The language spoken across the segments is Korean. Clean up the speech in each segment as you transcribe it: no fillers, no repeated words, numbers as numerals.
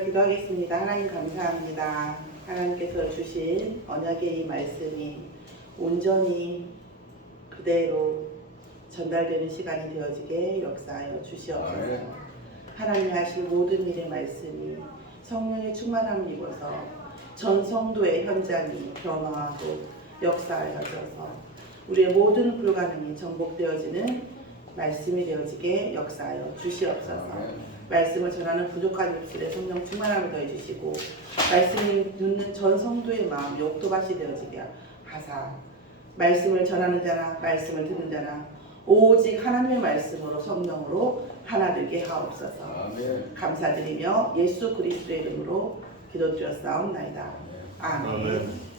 기도하겠습니다. 하나님 감사합니다. 하나님께서 주신 언약의 이 말씀이 온전히 그대로 전달되는 시간이 되어지게 역사하여 주시옵소서. 하나님이 하실 모든 일의 말씀이 성령의 충만함을 입어서 전 성도의 현장이 변화하고 역사하여져서 우리의 모든 불가능이 정복되어지는 말씀이 되어지게 역사하여 주시옵소서. 말씀을 전하는 부족한 입술에 성령 충만함을 더해주시고 말씀이 듣는 전 성도의 마음이 옥토밭이 되어지게 하사 말씀을 전하는 자나 말씀을 듣는 자나 오직 하나님의 말씀으로 성령으로 하나 되게 하옵소서. 아멘. 감사드리며 예수 그리스도의 이름으로 기도드렸사옵나이다. 아멘. 아멘.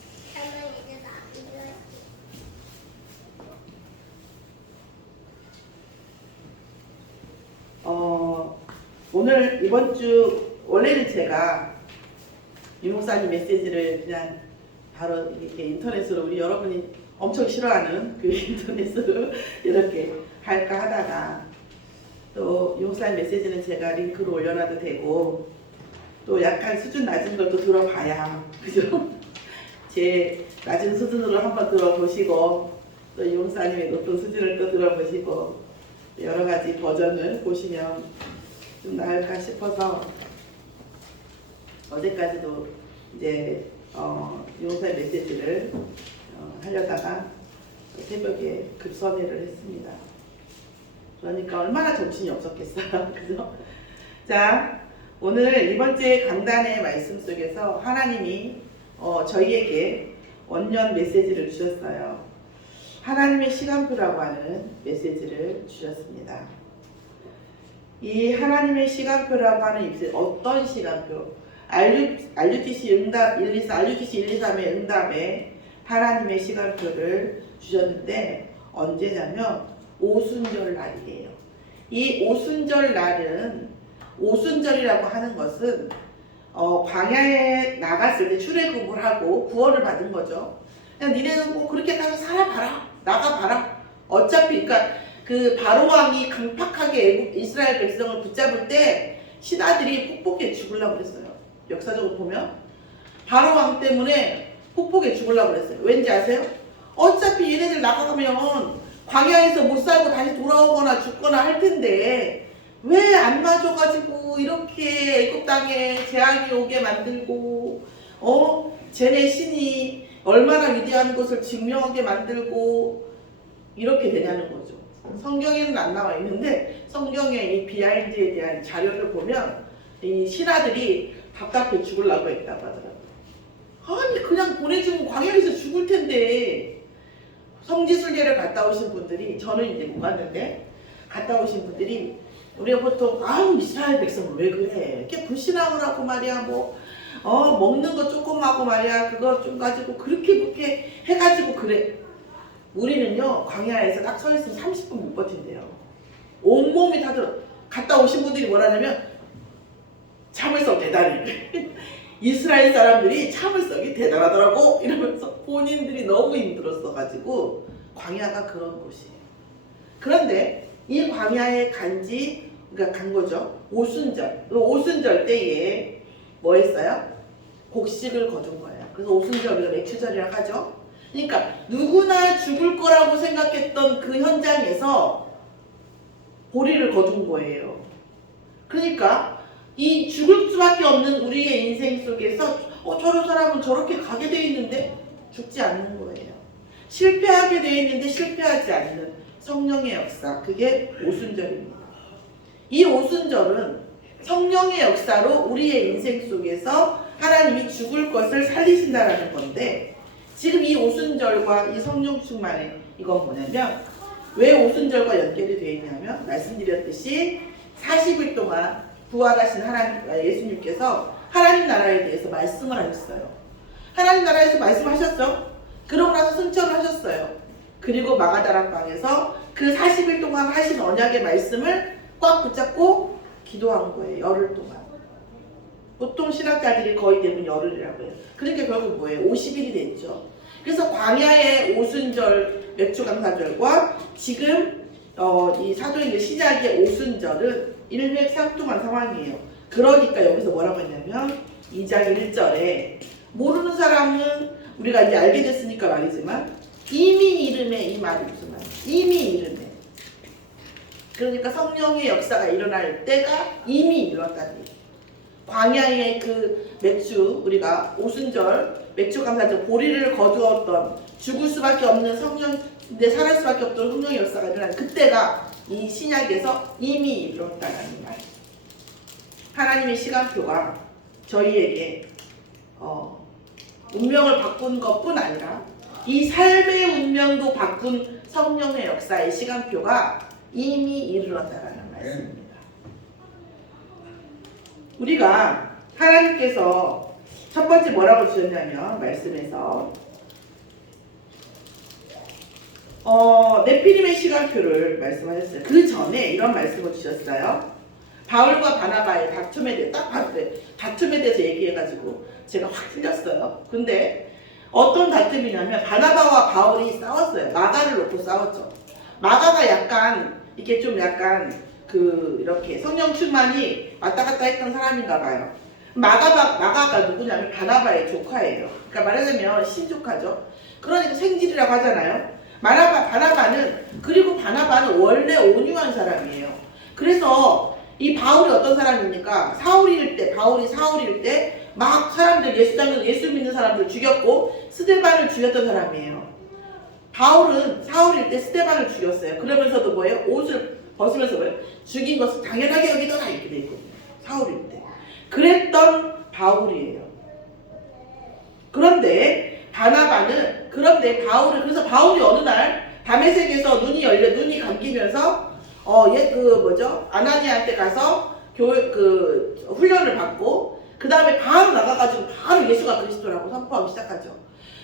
오늘 이번 주 원래는 제가 유 목사님 메시지를 그냥 바로 이렇게 인터넷으로 우리 여러분이 엄청 싫어하는 그 인터넷으로 이렇게 할까 하다가 또 유 목사님 메시지는 제가 링크로 올려놔도 되고 또 약간 수준 낮은 걸 또 들어봐야 그죠? 제 낮은 수준으로 한번 들어보시고 또 유 목사님의 높은 수준을 또 들어보시고 여러 가지 버전을 보시면 좀 나을까 싶어서 어제까지도 이제 용사의 메시지를 하려다가 새벽에 급선회를 했습니다. 그러니까 얼마나 정신이 없었겠어요. 그죠? 자, 오늘 이번 주의 강단의 말씀 속에서 하나님이 저희에게 원년 메시지를 주셨어요. 하나님의 시간표라고 하는 메시지를 주셨습니다. 이 하나님의 시간표라고 하는 어떤 시간표? RUTC 응답 124, RUTC 123의 응답에 하나님의 시간표를 주셨는데 언제냐면 오순절 날이에요. 이 오순절 날은 오순절이라고 하는 것은 광야에 나갔을 때 출애굽을 하고 구원을 받은 거죠. 그냥 니네는 뭐 그렇게 가서 살아봐라, 나가봐라. 어차피 그러니까 그 바로 왕이 강팍하게 이스라엘 백성을 붙잡을 때 신하들이 폭폭에 죽으려고 그랬어요. 역사적으로 보면 바로 왕 때문에 폭폭에 죽으려고 그랬어요. 왠지 아세요? 어차피 얘네들 나가면 광야에서 못 살고 다시 돌아오거나 죽거나 할 텐데 왜 안 맞아가지고 이렇게 애굽 땅에 재앙이 오게 만들고 쟤네 신이 얼마나 위대한 것을 증명하게 만들고 이렇게 되냐는 거죠. 성경에는 안 나와 있는데 성경의 이 비하인드에 대한 자료를 보면 이 신하들이 답답해 죽으려고 했다고 하더라고요. 아니 그냥 보내주면 광야에서 죽을 텐데. 성지순례를 갔다 오신 분들이, 저는 이제 못 갔는데 갔다 오신 분들이 우리가 보통 아우 이스라엘 백성은 왜 그래 이렇게 불신앙을 하고 말이야 먹는 거 조금 하고 말이야 그거 좀 가지고 그렇게 해가지고 그래. 우리는요 광야에서 딱 서 있으면 30분 못 버틴대요. 온몸이 다 들어. 갔다 오신 분들이 뭐라냐면 참을성 대단해. 이스라엘 사람들이 참을성이 대단하더라고 이러면서 본인들이 너무 힘들었어 가지고 광야가 그런 곳이에요. 그런데 이 광야에 그러니까 간 거죠. 오순절. 오순절 때에 뭐 했어요? 곡식을 거둔 거예요. 그래서 오순절 우리가 맥추절이라고 하죠. 그러니까 누구나 죽을 거라고 생각했던 그 현장에서 보리를 거둔 거예요. 그러니까 이 죽을 수밖에 없는 우리의 인생 속에서 저런 사람은 저렇게 가게 돼 있는데 죽지 않는 거예요. 실패하게 돼 있는데 실패하지 않는 성령의 역사, 그게 오순절입니다. 이 오순절은 성령의 역사로 우리의 인생 속에서 하나님이 죽을 것을 살리신다라는 건데 지금 이 오순절과 이 성령 충만의 이건 뭐냐면 왜 오순절과 연결이 되어 있냐면 말씀드렸듯이 40일 동안 부활하신 예수님께서 하나님 나라에 대해서 말씀을 하셨어요. 하나님 나라에서 말씀하셨죠. 그러고 나서 승천을 하셨어요. 그리고 마가다락방에서 그 40일 동안 하신 언약의 말씀을 꽉 붙잡고 기도한 거예요. 열흘 동안. 보통 신학자들이 거의 대부분 열흘이라고 해요. 그러니까 결국 뭐예요? 50일이 됐죠. 그래서 광야의 오순절 맥주감사절과 지금 이 사도행전 시작의 오순절은 일맥상통한 상황이에요. 그러니까 여기서 뭐라고 했냐면 2장 1절에 모르는 사람은 우리가 이제 알게 됐으니까 말이지만 이미 이름에 이 말이 무슨 말이야? 이미 이름에. 그러니까 성령의 역사가 일어날 때가 이미 일어났다니. 광야의 그 맥주, 우리가 오순절 맥주 감사절 보리를 거두었던 죽을 수밖에 없는 성령인데 살할 수밖에 없던 성령의 역사가 일어난 그때가 이 신약에서 이미 일어났다는 말. 하나님의 시간표가 저희에게 운명을 바꾼 것뿐 아니라 이 삶의 운명도 바꾼 성령의 역사의 시간표가 이미 이르렀다라는 말씀입니다. 우리가 하나님께서 첫 번째 뭐라고 주셨냐면 말씀에서 네피림의 시간표를 말씀하셨어요. 그 전에 이런 말씀을 주셨어요. 바울과 바나바의 다툼에 대해 딱 봤을 때 다툼에 대해서 얘기해가지고 제가 확 틀렸어요. 근데 어떤 다툼이냐면 바나바와 바울이 싸웠어요. 마가를 놓고 싸웠죠. 마가가 약간 이게 좀 약간 이렇게 성령 충만이 왔다 갔다 했던 사람인가 봐요. 마가가 누구냐면 바나바의 조카예요. 그러니까 말하자면 신조카죠. 그러니까 생질이라고 하잖아요. 바나바는 원래 온유한 사람이에요. 그래서 이 바울이 어떤 사람입니까? 바울이 사울일 때 막 사람들 예수 믿는 사람들 죽였고 스데반을 죽였던 사람이에요. 바울은 사울일 때 스데반을 죽였어요. 그러면서도 뭐예요? 옷을 벗으면서 뭐예요? 죽인 것을 당연하게 여기더라 이렇게 돼 있거든요. 사울일 때. 그랬던 바울이에요. 그런데 그래서 바울이 어느 날 다메섹에서 눈이 감기면서 아나니아한테 가서 훈련을 받고 그 다음에 바로 나가가지고 바로 예수가 그리스도라고 선포하기 시작하죠.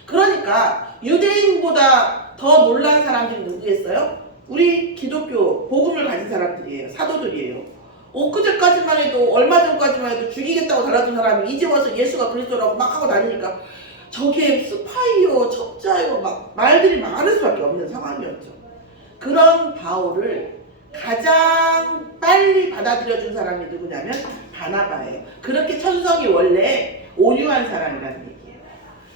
그러니까 유대인보다 더 놀란 사람들이 누구겠어요? 우리 기독교 복음을 가진 사람들이에요. 사도들이에요. 엊그제까지만 해도 얼마 전까지만 해도 죽이겠다고 달았던 사람이 이제 와서 예수가 그리스도라고 막 하고 다니니까 저게 스파이요, 첩자요 막 말들이 많을 수밖에 없는 상황이었죠. 그런 바울을 가장 빨리 받아들여준 사람이 누구냐면 바나바예요. 그렇게 천성이 원래 온유한 사람이라는 얘기예요.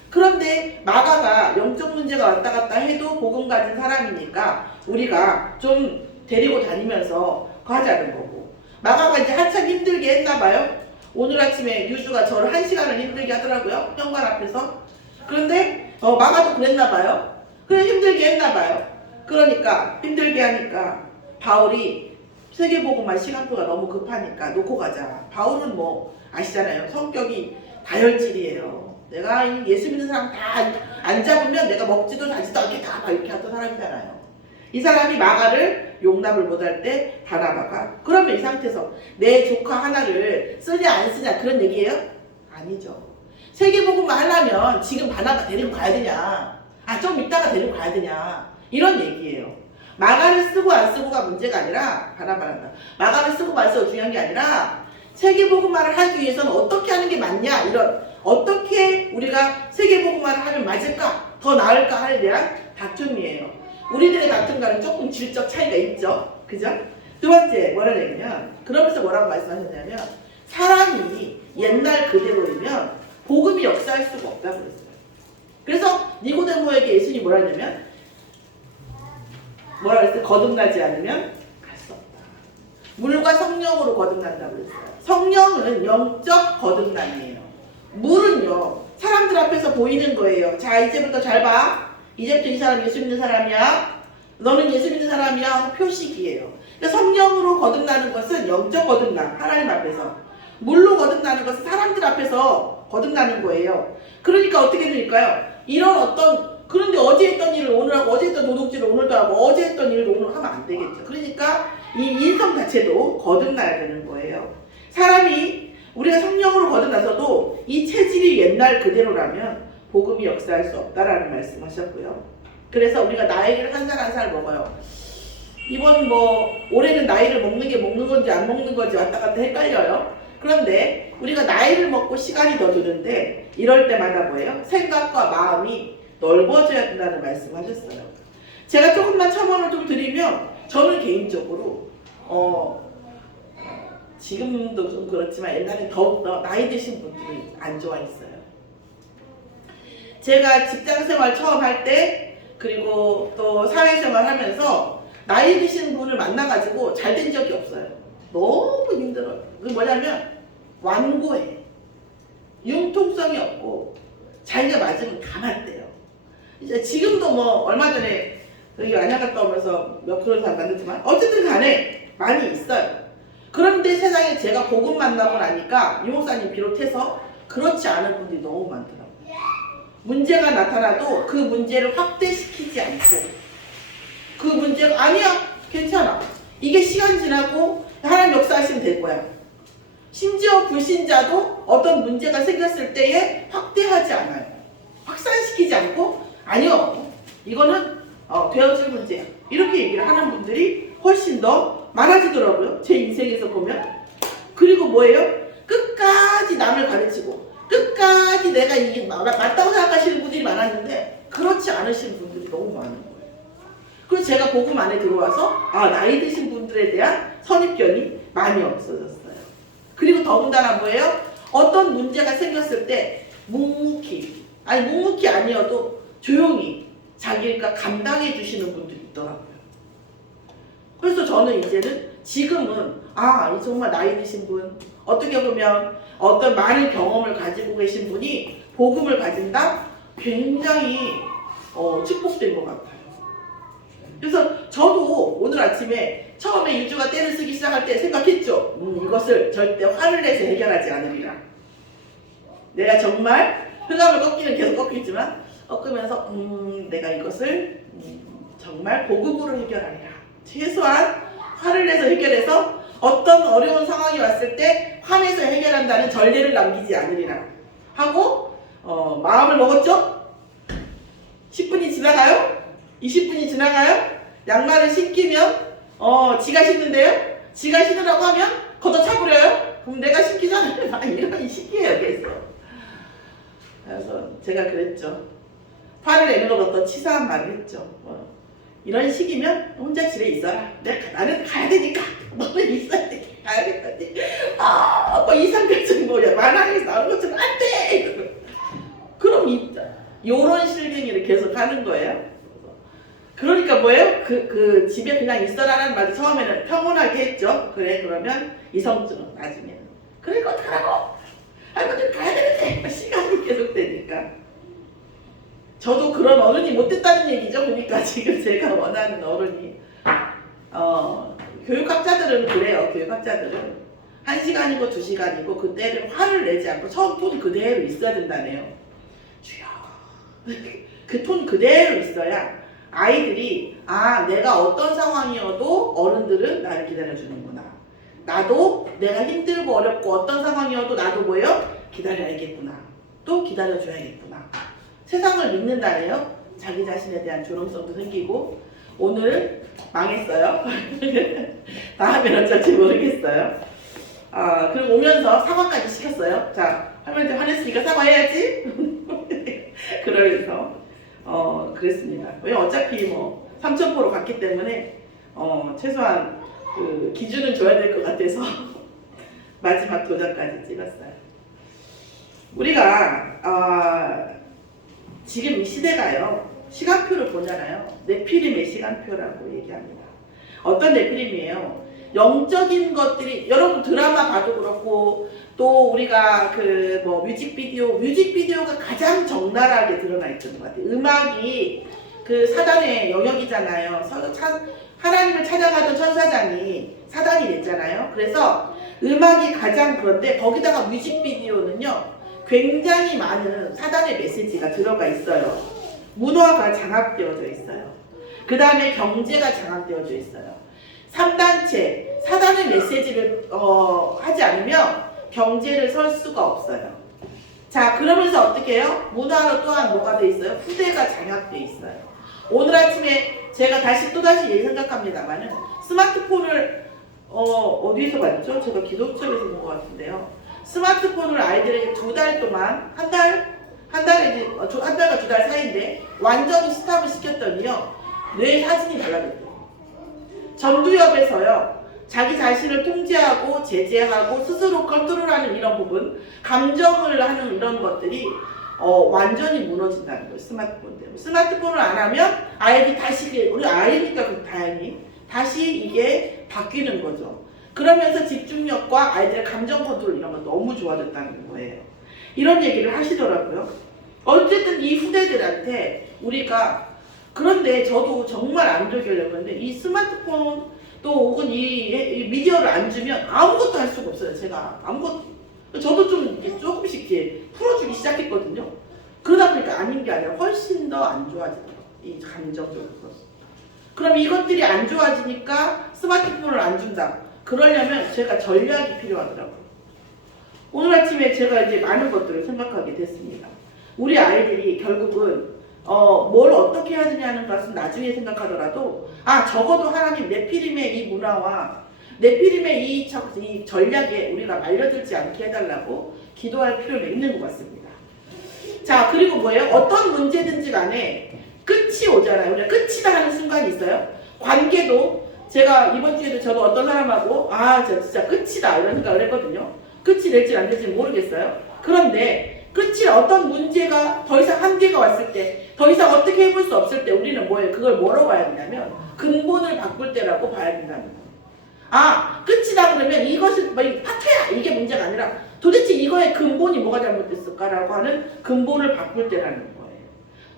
그런데 마가가 영적 문제가 왔다 갔다 해도 복음 가진 사람이니까 우리가 좀 데리고 다니면서 하자는 거고, 마가가 이제 한참 힘들게 했나 봐요. 오늘 아침에 유주가 저를 1시간을 힘들게 하더라고요. 현관 앞에서. 그런데 마가도 그랬나 봐요. 그래 힘들게 했나 봐요. 그러니까 힘들게 하니까 바울이 세계복음화 시간표가 너무 급하니까 놓고 가자. 바울은 뭐 아시잖아요. 성격이 다혈질이에요. 내가 예수 믿는 사람 다 안 잡으면 내가 먹지도 자지도 않게 다 이렇게 하던 사람이잖아요. 이 사람이 마가를 용납을 못할 때 바나바가 그러면 이 상태에서 내 조카 하나를 쓰냐 안 쓰냐 그런 얘기예요? 아니죠. 세계복음화 하려면 지금 바나바 데리고 가야 되냐, 좀 이따가 데리고 가야 되냐, 이런 얘기예요. 마가를 쓰고 안 쓰고가 문제가 아니라 바나바란다. 마가를 쓰고 안 쓰고 중요한 게 아니라 세계복음화를 하기 위해서는 어떻게 하는 게 맞냐, 이런 어떻게 우리가 세계복음화를 하면 맞을까, 더 나을까에 대한 다툼이에요. 우리들의 다툼과는 조금 질적 차이가 있죠. 그죠? 두 번째 뭐라 얘기냐면, 그러면서 뭐라고 말씀하셨냐면 사람이 옛날 그대로이면 복음이 역사할 수가 없다고 그랬어요. 그래서 니고데모에게 예수님이 뭐라 했냐면 뭐라 그랬어요? 거듭나지 않으면 갈 수 없다. 물과 성령으로 거듭난다고 그랬어요. 성령은 영적 거듭남이에요. 물은요 사람들 앞에서 보이는 거예요. 자 이제부터 잘 봐. 이제부터 이 사람 예수 믿는 사람이야. 너는 예수 믿는 사람이야. 표식이에요. 그러니까 성령으로 거듭나는 것은 영적 거듭남, 하나님 앞에서. 물로 거듭나는 것은 사람들 앞에서 거듭나는 거예요. 그러니까 어떻게 될까요? 그런데 어제 했던 일을 오늘 하고, 어제 했던 도둑질을 오늘도 하고, 어제 했던 일을 오늘 하면 안 되겠죠. 그러니까 이 인성 자체도 거듭나야 되는 거예요. 사람이 우리가 성령으로 거듭나서도 이 체질이 옛날 그대로라면 복음이 역사할 수 없다라는 말씀하셨고요. 그래서 우리가 나이를 한 살 한 살 먹어요. 이번 올해는 나이를 먹는 게 먹는 건지 안 먹는 건지 왔다 갔다 헷갈려요. 그런데 우리가 나이를 먹고 시간이 더 드는데 이럴 때마다 뭐예요? 생각과 마음이 넓어져야 된다는 말씀하셨어요. 제가 조금만 첨언을 좀 드리면, 저는 개인적으로 지금도 좀 그렇지만 옛날에 더욱더 나이 드신 분들이 안 좋아했어요. 제가 직장생활 처음 할 때 그리고 또 사회생활 하면서 나이 드신 분을 만나가지고 잘 된 적이 없어요. 너무 힘들어요. 그 뭐냐면 완고해. 융통성이 없고 자기가 맞으면 다 맞대요. 이제 지금도 뭐 얼마 전에 여기 안양 갔다 오면서 몇 프로를 안 만들지만 어쨌든 간에 많이 있어요. 그런데 세상에 제가 복음 만나고 나니까 이 목사님 비롯해서 그렇지 않은 분들이 너무 많더라고요. 문제가 나타나도 그 문제를 확대시키지 않고 그 문제가 아니야 괜찮아 이게 시간 지나고 하나님 역사하시면 될 거야. 심지어 불신자도 어떤 문제가 생겼을 때에 확대하지 않아요. 확산시키지 않고 아니요 이거는 되어질 문제야 이렇게 얘기를 하는 분들이 훨씬 더 많아지더라고요. 제 인생에서 보면. 그리고 뭐예요? 끝까지 남을 가르치고 끝까지 내가 이게 맞다고 생각하시는 분들이 많았는데 그렇지 않으신 분들이 너무 많은 거예요. 그래서 제가 복음 안에 들어와서 나이 드신 분들에 대한 선입견이 많이 없어졌어요. 그리고 더군다나 뭐예요? 어떤 문제가 생겼을 때 묵묵히 아니어도 조용히 자기가 감당해 주시는 분들이 있더라고요. 그래서 저는 이제는 지금은 정말 나이 드신 분 어떻게 보면 어떤 많은 경험을 가지고 계신 분이 복음을 가진다? 굉장히 축복된 것 같아요. 그래서 저도 오늘 아침에 처음에 유주가 때를 쓰기 시작할 때 생각했죠. 이것을 절대 화를 내서 해결하지 않으리라. 내가 정말 흑암을 꺾기는 계속 꺾이지만 꺾으면서 내가 이것을 정말 복음으로 해결하리라. 최소한 화를 내서 해결해서 어떤 어려운 상황이 왔을 때 화내서 해결한다는 전례를 남기지 않으리라 하고 마음을 먹었죠? 10분이 지나가요? 20분이 지나가요? 양말을 신기면 지가 신는데요? 지가 신으라고 하면 걷어차버려요? 그럼 내가 신기 전에 이런 시기예요 계속. 그래서 제가 그랬죠. 화를 내는 것보다 치사한 말을 했죠. 이런 시기면 혼자 집에 있어라. 나는 가야 되니까. 너는 있어야 돼. 가야겠다지. 이상별적인 거야. 만화에서 나오는 것처럼 안 돼! 그럼 요런 실갱이를 계속 하는 거예요. 그러니까 뭐예요? 그 집에 그냥 있어라는 말도 처음에는 평온하게 했죠. 그래, 그러면 이성적으로 나중에는. 그래, 이거 어떡하라고? 좀 가야 되는데. 시간이 계속 되니까. 저도 그런 어른이 못 됐다는 얘기죠. 그러니까 지금 제가 원하는 어른이 교육학자들은 그래요. 교육학자들은 1시간이고 2시간이고 그때를 화를 내지 않고 처음 톤이 그대로 있어야 된다네요. 주여 그 톤 그대로 있어야 아이들이 내가 어떤 상황이어도 어른들은 나를 기다려주는구나. 나도 내가 힘들고 어렵고 어떤 상황이어도 나도 뭐예요? 기다려야겠구나. 또 기다려줘야겠구나. 세상을 믿는다네요. 자기 자신에 대한 조롱성도 생기고. 오늘 망했어요. 다음에는 어쩔지 모르겠어요. 그리고 오면서 사과까지 시켰어요. 자, 할머니한테 화냈으니까 사과해야지. 그러면서 그랬습니다. 왜 어차피 뭐 3,000%로 갔기 때문에 최소한 그 기준은 줘야 될 것 같아서 마지막 도전까지 찍었어요. 우리가 지금 이 시대가요 시간표를 보잖아요. 네피림의 시간표라고 얘기합니다. 어떤 네피림이에요? 영적인 것들이 여러분 드라마 봐도 그렇고 또 우리가 그 뭐 뮤직비디오가 가장 적나라하게 드러나 있던 것 같아요. 음악이 그 사단의 영역이잖아요. 하나님을 찾아가던 천사장이 사단이 됐잖아요. 그래서 음악이 가장 그런데 거기다가 뮤직비디오는요 굉장히 많은 사단의 메시지가 들어가 있어요. 문화가 장악되어져 있어요. 그 다음에 경제가 장악되어져 있어요. 3단체, 사단의 메시지를 하지 않으면 경제를 설 수가 없어요. 자, 그러면서 어떻게 해요? 문화로 또한 뭐가 돼 있어요? 후대가 장악돼 있어요. 오늘 아침에 제가 또다시 생각합니다만은 스마트폰을 어디서 봤죠? 제가 기독교에서 본 것 같은데요. 스마트폰을 아이들에게 2달 동안 한 달과 2달 사이인데 완전히 스탑을 시켰더니요 뇌 사진이 달라졌대요. 전두엽에서요 자기 자신을 통제하고 제재하고 스스로 컨트롤하는 이런 부분, 감정을 하는 이런 것들이 완전히 무너진다는 거예요. 스마트폰 때문에. 스마트폰을 안 하면 아이들이 다시, 우리 아이니까 다행히 다시 이게 바뀌는 거죠. 그러면서 집중력과 아이들의 감정 컨트롤 이런 거 너무 좋아졌다는 거예요. 이런 얘기를 하시더라고요. 어쨌든 이 후대들한테 우리가, 그런데 저도 정말 안 들으려고 했는데 이 스마트폰 또 혹은 이 미디어를 안 주면 아무것도 할 수가 없어요. 제가 아무것도, 저도 좀 이렇게 조금씩 이렇게 풀어주기 시작했거든요. 그러다 보니까 아닌 게 아니라 훨씬 더 안 좋아지더라고요. 이 감정적으로. 그럼 이것들이 안 좋아지니까 스마트폰을 안 준다. 그러려면 제가 전략이 필요하더라고요. 오늘 아침에 제가 이제 많은 것들을 생각하게 됐습니다. 우리 아이들이 결국은 뭘 어떻게 해야 되냐는 것은 나중에 생각하더라도 적어도 하나님 네피림의 이 문화와 네피림의 이 전략에 우리가 말려들지 않게 해달라고 기도할 필요는 있는 것 같습니다. 자, 그리고 뭐예요? 어떤 문제든지 간에 끝이 오잖아요. 우리가 끝이다 하는 순간이 있어요. 관계도 제가 이번 주에도 저도 어떤 사람하고 저 진짜 끝이다 이런 생각을 했거든요. 끝이 될지 안 될지 모르겠어요. 그런데 끝이 어떤 문제가 더 이상 한계가 왔을 때, 더 이상 어떻게 해볼 수 없을 때 우리는 뭐예요? 그걸 뭐로 봐야 되냐면 근본을 바꿀 때라고 봐야 된다는 거예요. 끝이다 그러면 이것은 파트야 이게 문제가 아니라 도대체 이거의 근본이 뭐가 잘못됐을까라고 하는 근본을 바꿀 때라는 거예요.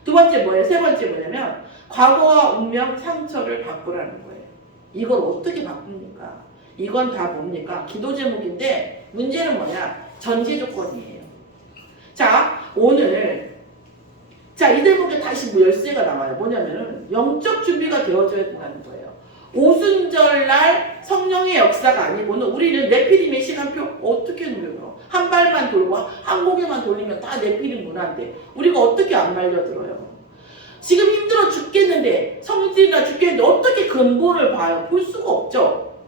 두 번째 뭐예요? 세 번째 뭐냐면 과거와 운명, 상처를 바꾸라는 거예요. 이걸 어떻게 바꿉니까? 이건 다 뭡니까? 기도 제목인데 문제는 뭐냐? 전제 조건이에요. 자, 오늘 이 대목에 다시 열쇠가 나와요. 뭐냐면은 영적 준비가 되어줘야 된다는 거예요. 오순절날 성령의 역사가 아니고는 우리는 네피림의 시간표 어떻게 누려요? 한 발만 돌고 한 고개만 돌리면 다 네피림 문화인데 우리가 어떻게 안 말려들어요? 지금 힘들어 죽겠는데 성질이나 죽겠는데 어떻게 근본을 봐요? 볼 수가 없죠.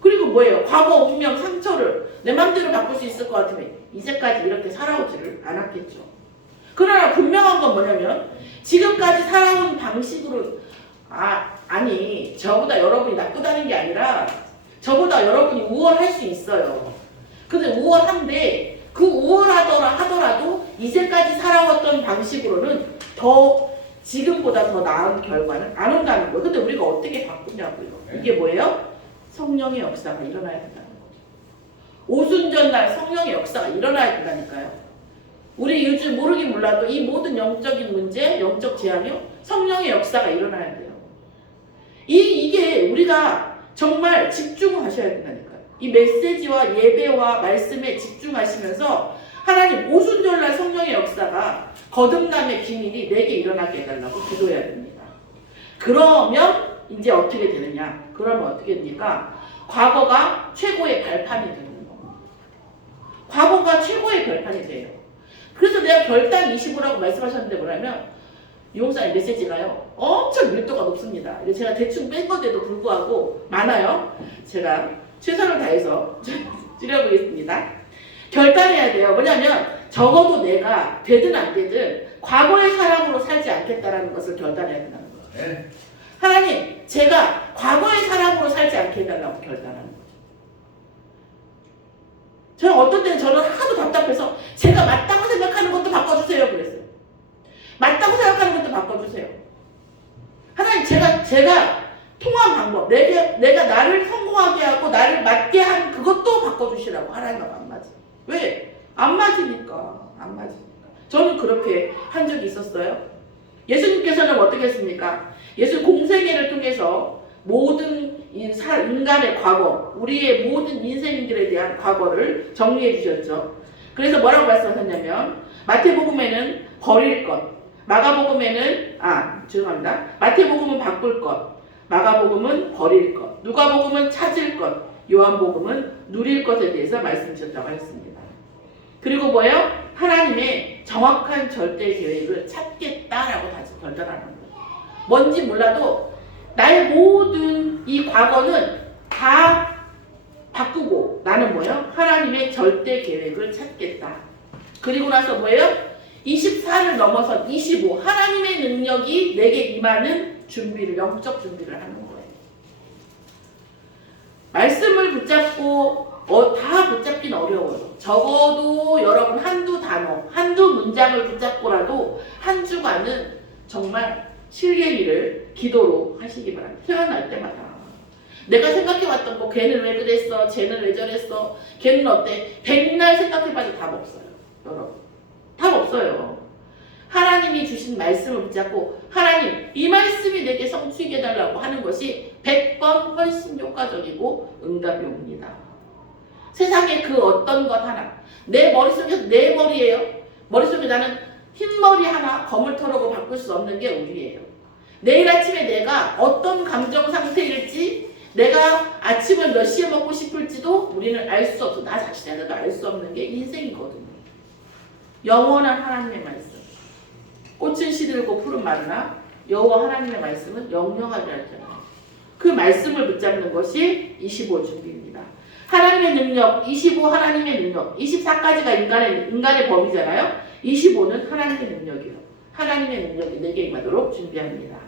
그리고 뭐예요? 과거, 운명, 상처를 내 맘대로 바꿀 수 있을 것 같으면 이제까지 이렇게 살아오지를 않았겠죠. 그러나 분명한 건 뭐냐면 지금까지 살아온 방식으로 아니 저보다 여러분이 나쁘다는 게 아니라 저보다 여러분이 우월할 수 있어요. 근데 우월한데 그 우월하더라도 이제까지 살아왔던 방식으로는 더 지금보다 더 나은 결과는 안 온다는 거예요. 근데 우리가 어떻게 바꾸냐고요. 이게 뭐예요? 성령의 역사가 일어나야 된다는 거죠. 오순절날 성령의 역사가 일어나야 된다니까요. 우리 요즘 모르긴 몰라도 이 모든 영적인 문제, 영적 재앙이요, 성령의 역사가 일어나야 돼요. 이게 우리가 정말 집중하셔야 된다니까요. 이 메시지와 예배와 말씀에 집중하시면서 하나님 오순절날 성령의 역사가 거듭남의 기밀이 내게 일어나게 해달라고 기도해야 됩니다. 그러면 이제 어떻게 되느냐? 그러면 어떻게 됩니까? 과거가 최고의 발판이 되는 거. 과거가 최고의 발판이 돼요. 그래서 내가 결단 25라고 말씀하셨는데 뭐냐면 유홍사의 메시지가요 엄청 밀도가 높습니다. 제가 대충 뺀 건데도 불구하고 많아요. 제가 최선을 다해서 줄여보겠습니다. 결단해야 돼요. 뭐냐면 적어도 내가 되든 안 되든 과거의 사람으로 살지 않겠다라는 것을 결단해야 된다는 거예요. 네. 하나님, 제가 과거의 사람으로 살지 않게 해달라고 결단하는 거죠. 저는 어떤 때는 저는 하도 답답해서 제가 맞다고 생각하는 것도 바꿔주세요 그랬어요. 맞다고 생각하는 것도 바꿔주세요. 하나님, 제가 통한 방법, 내가 나를 성공하게 하고 나를 맞게 한 그것도 바꿔주시라고. 하나님하고 안 맞아. 왜? 안 맞으니까. 안 맞으니까. 저는 그렇게 한 적이 있었어요. 예수님께서는 어떻게 했습니까? 예수 공생애를 통해서 모든 인간의 과거, 우리의 모든 인생들에 대한 과거를 정리해 주셨죠. 그래서 뭐라고 말씀하셨냐면 마태복음에는 버릴 것, 마가복음에는 죄송합니다. 마태복음은 바꿀 것, 마가복음은 버릴 것, 누가복음은 찾을 것, 요한복음은 누릴 것에 대해서 말씀 주셨다고 했습니다. 그리고 뭐예요? 하나님의 정확한 절대 계획을 찾겠다라고 다시 결단하는 거예요. 뭔지 몰라도 나의 모든 이 과거는 다 바꾸고 나는 뭐예요? 하나님의 절대 계획을 찾겠다. 그리고 나서 뭐예요? 24를 넘어서 25 하나님의 능력이 내게 임하는 준비를, 영적 준비를 하는 거예요. 말씀을 붙잡고 다 붙잡긴 어려워요. 적어도 여러분 한두 단어, 한두 문장을 붙잡고라도 한 주간은 정말 실갱이를 기도로 하시기 바랍니다. 태어날 때마다. 내가 생각해왔던 거, 걔는 왜 그랬어? 쟤는 왜 저랬어? 걔는 어때? 백날 생각해봐도 답 없어요. 여러분. 답 없어요. 하나님이 주신 말씀을 붙잡고 하나님 이 말씀이 내게 성취게 해달라고 하는 것이 100번 훨씬 효과적이고 응답이 옵니다. 세상에 그 어떤 것 하나 내 머릿속에서 내 머리예요. 머릿속에 나는 흰머리 하나 거물터라고 바꿀 수 없는 게 우리예요. 내일 아침에 내가 어떤 감정 상태일지 내가 아침을 몇 시에 먹고 싶을지도 우리는 알 수 없어. 나 자신에도 알 수 없는 게 인생이거든요. 영원한 하나님의 말씀. 꽃은 시들고 푸른 마르나 여호와 하나님의 말씀은 영영하리라 했잖아요. 그 말씀을 붙잡는 것이 25 준비입니다. 하나님의 능력, 25 하나님의 능력, 24까지가 인간의 범위잖아요. 25는 하나님의 능력이요. 하나님의 능력이 내게 임하도록 준비합니다.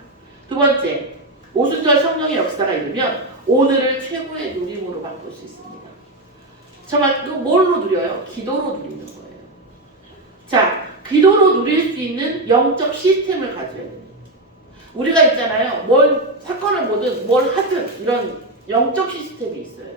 두 번째, 오순절 성령의 역사가 이르면 오늘을 최고의 누림으로 바꿀 수 있습니다. 정말 그 뭘로 누려요? 기도로 누리는 거예요. 자, 기도로 누릴 수 있는 영적 시스템을 가져야 돼요. 우리가 있잖아요. 뭘 사건을 보든 뭘 하든 이런 영적 시스템이 있어야 돼요.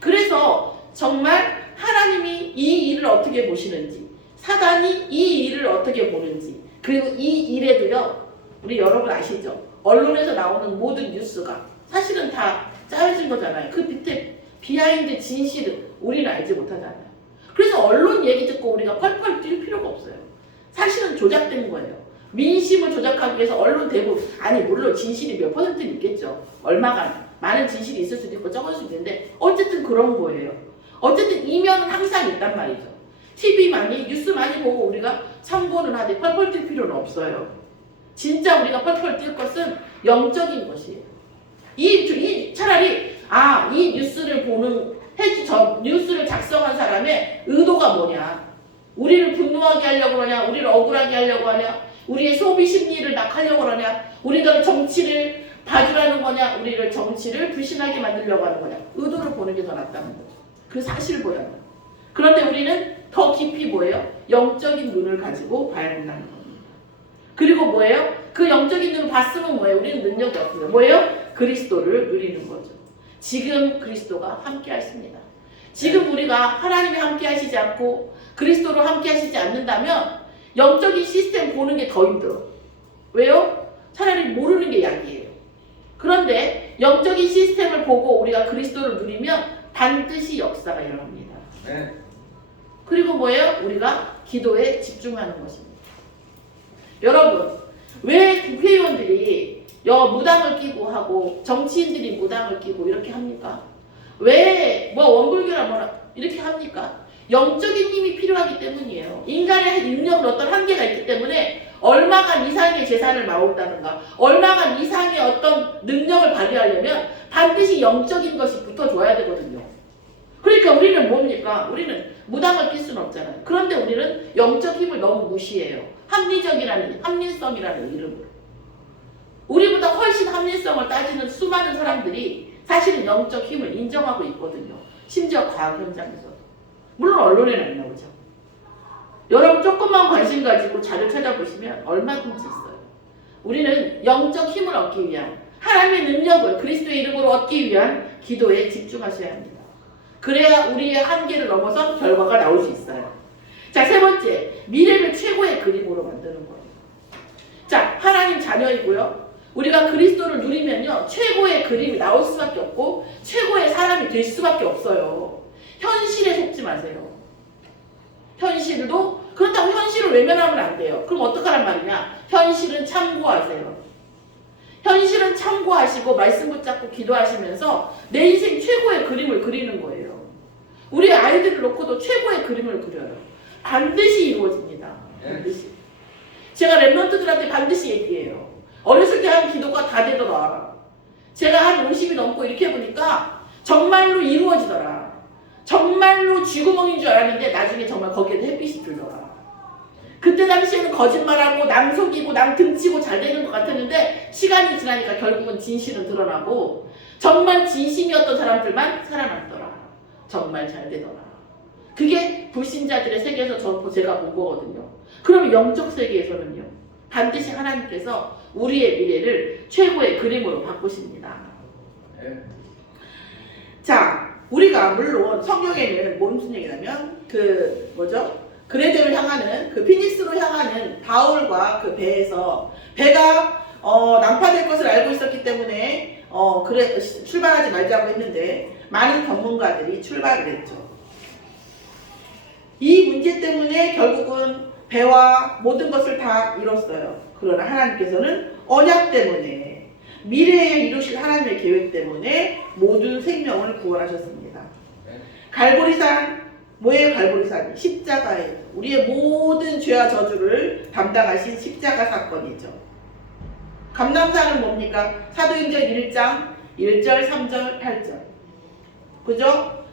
그래서 정말 하나님이 이 일을 어떻게 보시는지, 사단이 이 일을 어떻게 보는지, 그리고 이 일에도요, 우리 여러분 아시죠? 언론에서 나오는 모든 뉴스가 사실은 다 짜여진 거잖아요. 그 밑에 비하인드 진실은 우리는 알지 못하잖아요. 그래서 언론 얘기 듣고 우리가 펄펄 뛸 필요가 없어요. 사실은 조작된 거예요. 민심을 조작하기 위해서 언론 대부분, 아니 물론 진실이 몇 퍼센트는 있겠죠. 얼마간 많은 진실이 있을 수도 있고 적을 수도 있는데 어쨌든 그런 거예요. 어쨌든 이면은 항상 있단 말이죠. TV 많이 뉴스 많이 보고 우리가 참고는 하되 펄펄 뛸 필요는 없어요. 진짜 우리가 펄펄 뛸 것은 영적인 것이에요. 차라리 이 뉴스를 저 뉴스를 작성한 사람의 의도가 뭐냐? 우리를 분노하게 하려고 그러냐? 우리를 억울하게 하려고 하냐? 우리의 소비 심리를 낙하려고 그러냐? 우리가 정치를 봐주라는 거냐? 우리를 정치를 불신하게 만들려고 하는 거냐? 의도를 보는 게 더 낫다는 거죠. 그 사실을 보여야 돼요. 그런데 우리는 더 깊이 뭐예요? 영적인 눈을 가지고 봐야 된다는 겁니다. 그리고 뭐예요? 그 영적인 눈을 봤으면 뭐예요? 우리는 능력이 없어요. 뭐예요? 그리스도를 누리는 거죠. 지금 그리스도가 함께 하십니다. 지금 우리가 하나님이 함께 하시지 않고 그리스도로 함께 하시지 않는다면 영적인 시스템 보는 게 더 힘들어. 왜요? 차라리 모르는 게 약이에요. 그런데 영적인 시스템을 보고 우리가 그리스도를 누리면 반드시 역사가 일어납니다. 네. 그리고 뭐예요? 우리가 기도에 집중하는 것입니다. 여러분, 왜 국회의원들이 무당을 끼고 하고 정치인들이 무당을 끼고 이렇게 합니까? 왜 원불교나 뭐라 이렇게 합니까? 영적인 힘이 필요하기 때문이에요. 인간의 능력은 어떤 한계가 있기 때문에 얼마간 이상의 재산을 마온다든가 얼마간 이상의 어떤 능력을 발휘하려면 반드시 영적인 것이 붙어줘야 되거든요. 그러니까 우리는 뭡니까? 우리는 무당을 낄 수는 없잖아요. 그런데 우리는 영적 힘을 너무 무시해요. 합리성이라는 이름으로. 우리보다 훨씬 합리성을 따지는 수많은 사람들이 사실은 영적 힘을 인정하고 있거든요. 심지어 과학 현장에서도. 물론 언론에는 안 나오죠. 여러분 조금만 관심 가지고 자료 찾아보시면 얼마든지 있어요. 우리는 영적 힘을 얻기 위한 하나님의 능력을 그리스도의 이름으로 얻기 위한 기도에 집중하셔야 합니다. 그래야 우리의 한계를 넘어서 결과가 나올 수 있어요. 자, 세 번째, 미래를 최고의 그림으로 만드는 거예요. 자, 하나님 자녀이고요. 우리가 그리스도를 누리면요, 최고의 그림이 나올 수밖에 없고 최고의 사람이 될 수밖에 없어요. 현실에 속지 마세요. 현실도 그렇다고 현실을 외면하면 안 돼요. 그럼 어떡하란 말이냐? 현실은 참고하세요. 현실은 참고하시고 말씀 붙잡고 기도하시면서 내 인생 최고의 그림을 그리는 거예요. 우리 아이들을 놓고도 최고의 그림을 그려요. 반드시 이루어집니다. 반드시. 제가 랩런트들한테 반드시 얘기해요. 어렸을 때 한 기도가 다 되더라. 제가 한 50이 넘고 이렇게 해보니까 정말로 이루어지더라. 정말로 쥐구멍인 줄 알았는데 나중에 정말 거기에도 햇빛이 들더라. 그때 당시에는 거짓말하고 남 속이고 남 등치고 잘 되는 것 같았는데 시간이 지나니까 결국은 진실은 드러나고 정말 진심이었던 사람들만 살아남더라. 정말 잘 되더라. 그게 불신자들의 세계에서 제가 본 거거든요. 그럼 영적 세계에서는요. 반드시 하나님께서 우리의 미래를 최고의 그림으로 바꾸십니다. 자, 우리가 물론 성경에는 무슨 얘기냐면 그레데를 향하는 그 피니스로 향하는 바울과 그 배에서 배가 난파될 것을 알고 있었기 때문에 출발하지 말자고 했는데 많은 전문가들이 출발을 했죠. 이 문제 때문에 결국은 배와 모든 것을 다 잃었어요. 그러나 하나님께서는 언약 때문에 미래에 이루실 하나님의 계획 때문에 모든 생명을 구원하셨습니다. 갈보리산, 뭐예요? 갈보리산이 십자가예요. 우리의 모든 죄와 저주를 담당하신 십자가 사건이죠. 감람산은 뭡니까? 사도행전 1장 1절, 3절, 8절. 그죠?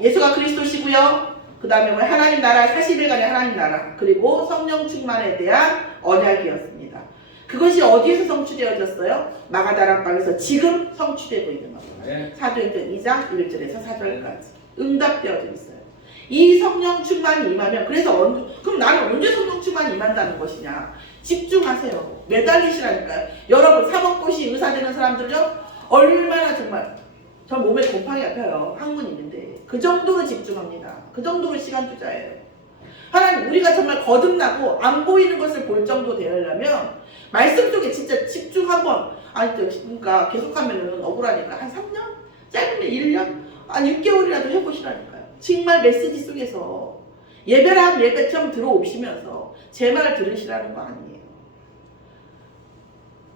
예수가 그리스도시고요. 그 다음에 하나님 나라, 40일간의 하나님 나라, 그리고 성령 충만에 대한 언약이었습니다. 그것이 어디에서 성취되어졌어요? 마가다락 방에서 지금 성취되고 있는 겁니다. 사도행전 2장 1절에서 4절까지 응답되어져 있어요. 이 성령 충만이 임하면, 그래서 그럼 나는 언제 성령 충만이 임한다는 것이냐? 집중하세요. 매달리시라니까요. 여러분, 사법고시 의사 되는 사람들요, 얼마나 정말 전 몸에 곰팡이 아파요. 학문이 있는데 그 정도로 집중합니다. 그 정도로 시간 투자해요. 하나님, 우리가 정말 거듭나고 안 보이는 것을 볼 정도 되려면 말씀 속에 진짜 집중 한번, 그러니까 계속하면은 억울하니까 한 3년? 짧으면 1년? 6개월이라도 해보시라니까요. 정말 메시지 속에서 예배랑 예배처럼 들어오시면서 제 말 들으시라는 거 아니에요.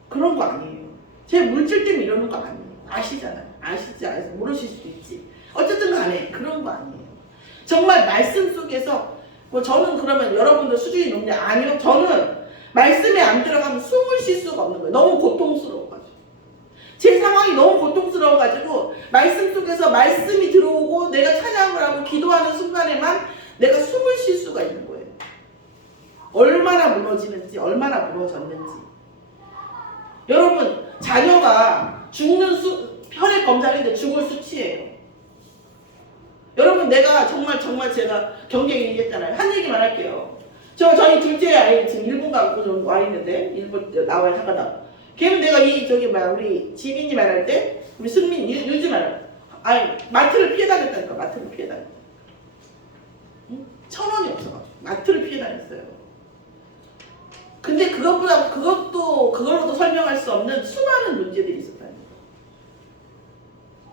그런 거 아니에요. 제 물질 때문에 이러는 거 아니에요. 아시잖아요. 아시지 않아서 모르실 수도 있지. 어쨌든 간에 그런 거 아니에요. 정말 말씀 속에서 저는 그러면 여러분들 수준이 높냐? 아니요. 저는 말씀에 안 들어가면 숨을 쉴 수가 없는 거예요. 너무 고통스러워가지고. 제 상황이 너무 고통스러워가지고 말씀 속에서 말씀이 들어오고 내가 찬양을 하고 기도하는 순간에만 내가 숨을 쉴 수가 있는 거예요. 얼마나 무너지는지, 얼마나 무너졌는지. 여러분, 자녀가 죽는 혈액 검사인데 죽을 수치예요. 여러분, 내가 정말 제가 경쟁이 얘기했잖아요. 한 얘기만 할게요. 저희 둘째 아이 지금 일본 가고 좀 와 있는데, 일본 나와요. 잠깐 나와. 걔는 내가 우리 지민이 말할 때, 우리 승민, 유지 말할 때, 마트를 피해 다녔다니까. 마트를 피해 다녔다. 응? 1,000원이 없어가지고 마트를 피해 다녔어요. 근데 그걸로도 설명할 수 없는 수많은 문제들이 있었다는 거예요.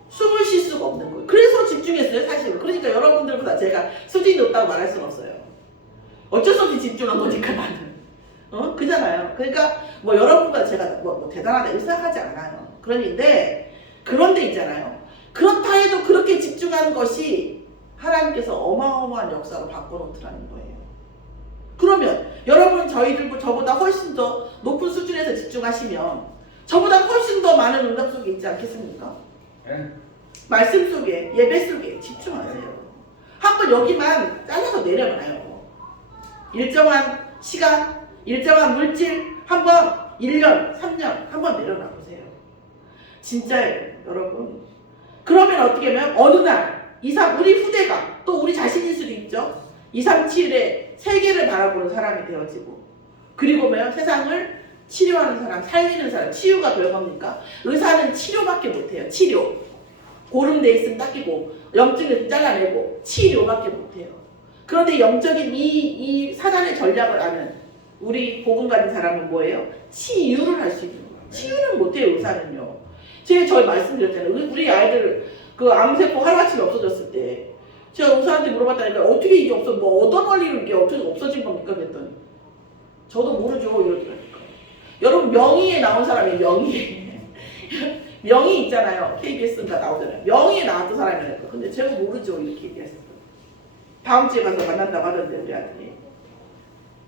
숨을 쉴 수가 없는 거예요. 그래서 집중했어요, 사실은. 그러니까 여러분들보다 제가 수준이 높다고 말할 수는 없어요. 어쩔 수 없이 집중한 거니까 나는. 그잖아요. 그러니까 여러분보다 제가 대단하다 이렇게 생각하지 않아요. 그런데 있잖아요. 그렇다 해도 그렇게 집중하는 것이 하나님께서 어마어마한 역사로 바꿔놓더라는 거예요. 그러면 여러분, 저보다 훨씬 더 높은 수준에서 집중하시면 저보다 훨씬 더 많은 응답 속에 있지 않겠습니까? 말씀 속에, 예배 속에 집중하세요. 한번 여기만 잘라서 내려놔요. 일정한 시간, 일정한 물질, 한번 1년, 3년 한번 내려놔 보세요. 진짜예요, 여러분. 그러면 어떻게 하면 어느 날 우리 후대가, 또 우리 자신일 수도 있죠. 237의 세계를 바라보는 사람이 되어지고, 그리고 세상을 치료하는 사람, 살리는 사람. 치유가 별겁니까? 의사는 치료밖에 못해요. 치료. 고름돼 있으면 닦이고, 염증을 잘라내고, 치료밖에 못해요. 그런데 영적인 이 사단의 전략을 아는 우리 복음 가진 사람은 뭐예요? 치유를 할 수 있는 거예요. 치유는 못해요, 의사는요. 저희 말씀드렸잖아요. 우리 아이들 그 암세포 하루아침에 없어졌을 때 제가 의사한테 물어봤다니까, 어떻게 이게 어떤 원리로 이게 어떻게 없어진 겁니까? 그랬더니 저도 모르죠, 이러더라니까. 여러분, 명의에 나온 사람이 명의 있잖아요. KBS인가 나오잖아요. 명의에 나왔던 사람이라니까. 근데 제가 모르죠, 이렇게 얘기했어요. 다음 주에 가서 만난다고 하던데, 우리 아들이.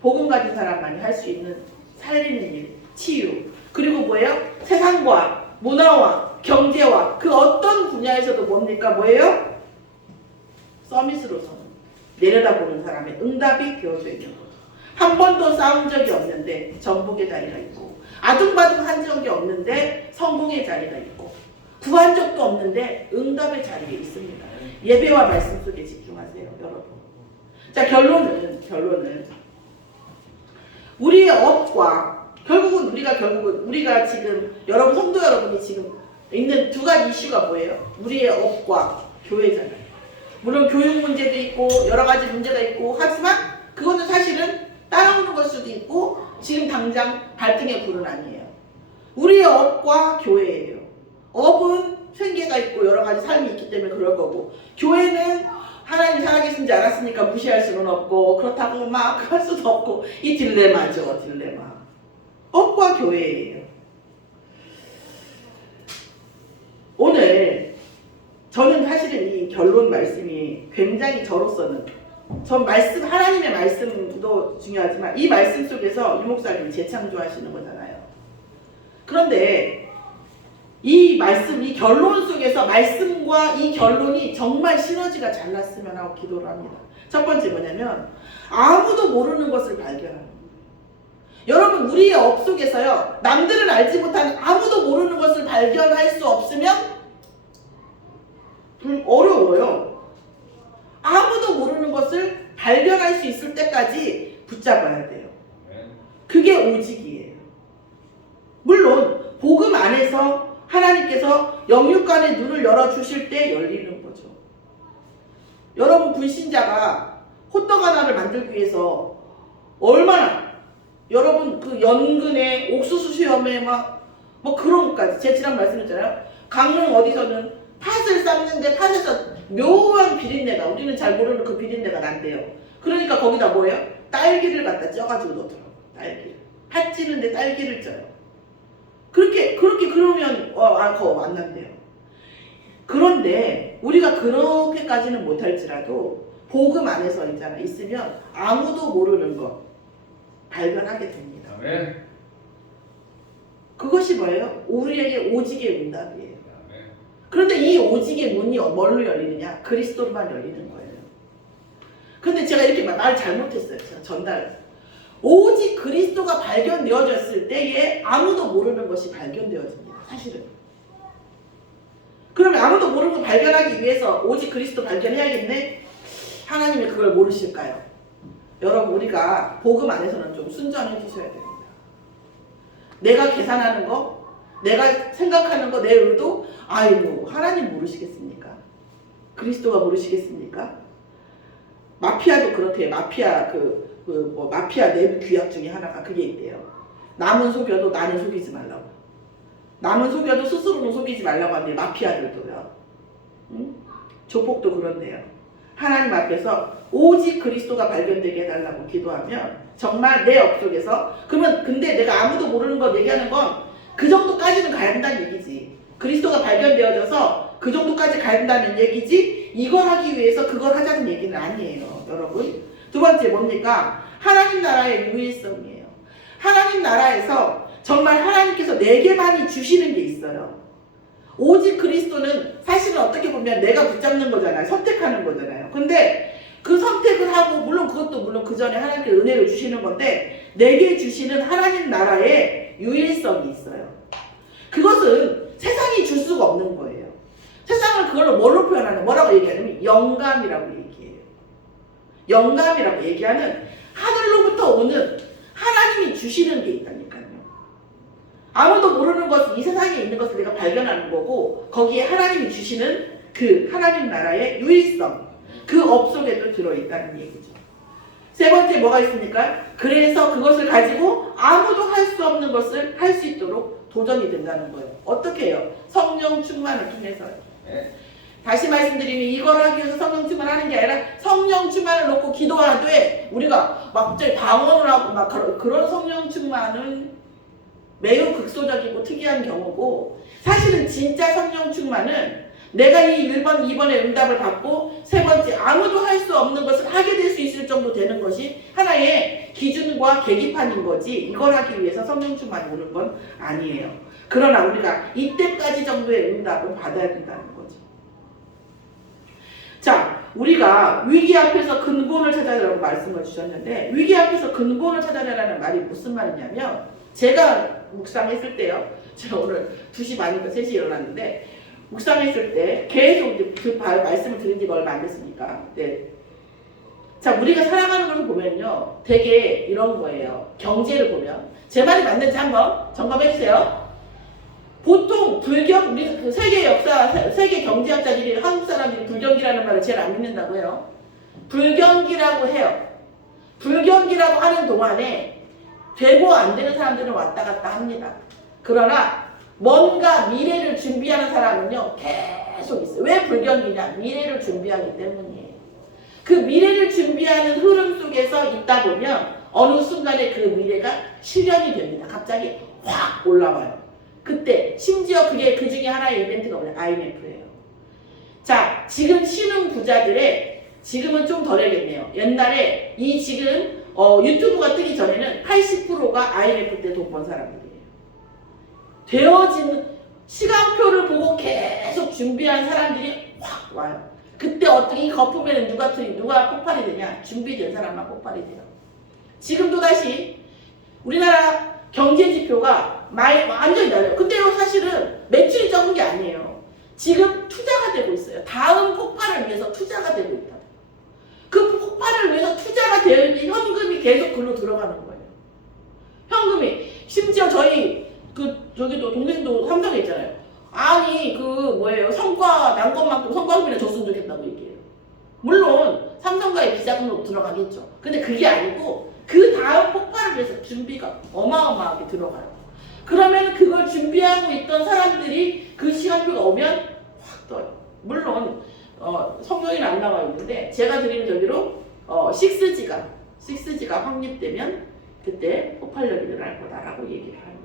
복음 가진 사람만이 할 수 있는 살리는 일, 치유. 그리고 뭐예요? 세상과 문화와 경제와 그 어떤 분야에서도 뭐예요? 서밋으로서는 내려다보는 사람의 응답이 되어져 있는 거죠. 한 번도 싸운 적이 없는데 정복의 자리가 있고, 아둥바둥 한 적이 없는데 성공의 자리가 있고, 구한 적도 없는데 응답의 자리에 있습니다. 예배와 말씀 속에 집중하세요, 여러분. 자, 결론은 우리의 업과 결국은 우리가 지금 여러분 성도 여러분이 지금 있는 두 가지 이슈가 뭐예요? 우리의 업과 교회잖아요. 물론 교육 문제도 있고 여러 가지 문제가 있고 하지만 그거는 사실은 따라오는 걸 수도 있고 지금 당장 발등에 불은 아니에요. 우리의 업과 교회예요. 업은 생계가 있고 여러 가지 삶이 있기 때문에 그럴 거고 교회는 하나님이 살아계신지 알았으니까 무시할 수는 없고 그렇다고 막 할 수도 없고 이 딜레마죠. 딜레마. 업과 교회예요. 오늘 저는 사실은 이 결론 말씀이 굉장히 저로서는 전 말씀 하나님의 말씀도 중요하지만 이 말씀 속에서 유 목사님이 재창조하시는 거잖아요. 그런데 이 말씀, 이 결론 속에서 말씀과 이 결론이 정말 시너지가 잘 났으면 하고 기도를 합니다. 첫 번째 뭐냐면 아무도 모르는 것을 발견하는 거예요. 여러분 우리의 업 속에서요 남들은 알지 못하는 아무도 모르는 것을 발견할 수 없으면 어려워요. 아무도 모르는 것을 발견할 수 있을 때까지 붙잡아야 돼요. 그게 오직이에요. 물론 복음 안에서 하나님께서 영육간의 눈을 열어주실 때 열리는 거죠. 여러분 불신자가 호떡 하나를 만들기 위해서 얼마나 여러분 그 연근에 옥수수 시험에 뭐 그런 것까지 제가 지난 말씀했잖아요. 강릉 어디서는 팥을 삶는데 팥에서 묘한 비린내가 우리는 잘 모르는 그 비린내가 난대요. 그러니까 거기다 뭐예요? 딸기를 갖다 쪄가지고 넣더라고요. 딸기. 팥 찌는데 딸기를 쪄요. 그렇게 그러면 그거 안 난대요. 그런데 우리가 그렇게까지는 못할지라도 복음 안에서 있으면 아무도 모르는 것 발견하게 됩니다. 아멘. 그것이 뭐예요? 우리에게 오직의 응답이에요. 그런데 이 오직의 문이 뭘로 열리느냐? 그리스도로만 열리는 거예요. 그런데 제가 이렇게 말 잘못했어요. 제가 전달. 오직 그리스도가 발견되어졌을 때에 아무도 모르는 것이 발견되어집니다. 사실은. 그러면 아무도 모르는 걸 발견하기 위해서 오직 그리스도 발견해야겠네? 하나님이 그걸 모르실까요? 여러분 우리가 복음 안에서는 좀 순전해 주셔야 됩니다. 내가 계산하는 거, 내가 생각하는 거, 내 의도, 아이고 하나님 모르시겠습니까? 그리스도가 모르시겠습니까? 마피아도 그렇대요. 마피아 마피아 내부 규약 중에 하나가 그게 있대요. 남은 속여도 나는 속이지 말라고. 남은 속여도 스스로는 속이지 말라고 하는데 마피아들도요. 응? 조폭도 그런데요. 하나님 앞에서 오직 그리스도가 발견되게 해달라고 기도하면 정말 내 업 속에서 그러면 근데 내가 아무도 모르는 거 얘기하는 건 그 정도까지는 가야 된다는 얘기지. 그리스도가 발견되어져서 그 정도까지 가야 된다는 얘기지 이걸 하기 위해서 그걸 하자는 얘기는 아니에요. 여러분. 두 번째 뭡니까? 하나님 나라의 유일성이에요. 하나님 나라에서 정말 하나님께서 내게만이 주시는 게 있어요. 오직 그리스도는 사실은 어떻게 보면 내가 붙잡는 거잖아요. 선택하는 거잖아요. 근데 그 선택을 하고 물론 그 전에 하나님께 은혜를 주시는 건데 내게 주시는 하나님 나라의 유일성이 있어요. 그것은 세상이 줄 수가 없는 거예요. 세상을 그걸로 뭘로 표현하는 뭐라고 얘기하냐면 영감이라고 얘기해요. 영감이라고 얘기하는 하늘로부터 오는 하나님이 주시는 게 있다니까요. 아무도 모르는 것은 이 세상에 있는 것을 내가 발견하는 거고 거기에 하나님이 주시는 그 하나님 나라의 유일성 그 업 속에도 들어있다는 얘기죠. 세 번째 뭐가 있습니까? 그래서 그것을 가지고 아무도 할 수 없는 것을 할 수 있도록 도전이 된다는 거예요. 어떻게 해요? 성령 충만을 통해서요. 다시 말씀드리면 이걸 하기 위해서 성령 충만하는 게 아니라 성령 충만을 놓고 기도하되 우리가 막 방언을 하고 막 그런 성령 충만은 매우 극소적이고 특이한 경우고 사실은 진짜 성령 충만은 내가 이 1번, 2번의 응답을 받고 세 번째 아무도 할 수 없는 것을 하게 될 수 있을 정도 되는 것이 하나의 기준과 계기판인 거지 이걸 하기 위해서 성령 충만이 오는 건 아니에요. 그러나 우리가 이때까지 정도의 응답을 받아야 된다는 거죠. 자, 우리가 위기 앞에서 근본을 찾아내라고 말씀을 주셨는데 위기 앞에서 근본을 찾아내라는 말이 무슨 말이냐면 제가 묵상했을 때요. 제가 오늘 2시 반인가 3시에 일어났는데 묵상했을 때 계속 이제 그 말씀을 드린 지가 얼마 안 됐으니까. 네. 자, 우리가 살아가는 걸 보면요, 되게 이런 거예요. 경제를 보면 제 말이 맞는지 한번 점검해 주세요. 보통 불경, 우리 그 세계 역사, 세계 경제학자들이 한국 사람들이 불경기라는 말을 제일 안 믿는다고 해요. 불경기라고 해요. 불경기라고 하는 동안에 되고 안 되는 사람들은 왔다 갔다 합니다. 그러나 뭔가 미래를 준비하는 사람은요, 계속 있어요. 왜 불경기냐? 미래를 준비하기 때문이에요. 그 미래를 준비하는 흐름 속에서 있다 보면 어느 순간에 그 미래가 실현이 됩니다. 갑자기 확 올라와요. 그때 심지어 그게 그 중에 하나의 이벤트가 뭐냐? IMF예요. 자, 지금 신흥 부자들의 지금은 좀 덜해겠네요. 옛날에 이 지금 유튜브가 뜨기 전에는 80%가 IMF 때 돈 번 사람들이에요. 되어진 시간표를 보고 계속 준비한 사람들이 확 와요. 그때 어떻게 이 거품에는 누가 폭발이 되냐? 준비된 사람만 폭발이 돼요. 지금 또다시 우리나라 경제 지표가 완전히 달라요. 근데요, 사실은 매출이 적은 게 아니에요. 지금 투자가 되고 있어요. 다음 폭발을 위해서 투자가 되고 있다. 그 폭발을 위해서 투자가 되어 있는 현금이 계속 글로 들어가는 거예요. 현금이. 심지어 저희 저기도 동생도 삼성에 있잖아요. 아니 성과 난 것만큼 성과금이나 줬으면 좋겠다고 얘기해요. 물론 삼성과의 비자금으로 들어가겠죠. 근데 그게 아니고 그 다음 폭발을 위해서 준비가 어마어마하게 들어가요. 그러면 그걸 준비하고 있던 사람들이 그 시간표가 오면 확 떠요. 물론 성경에는 안 나와 있는데 제가 드리는 저기로 6G가 확립되면 그때 폭발력이 일어날 거다라고 얘기를 합니다.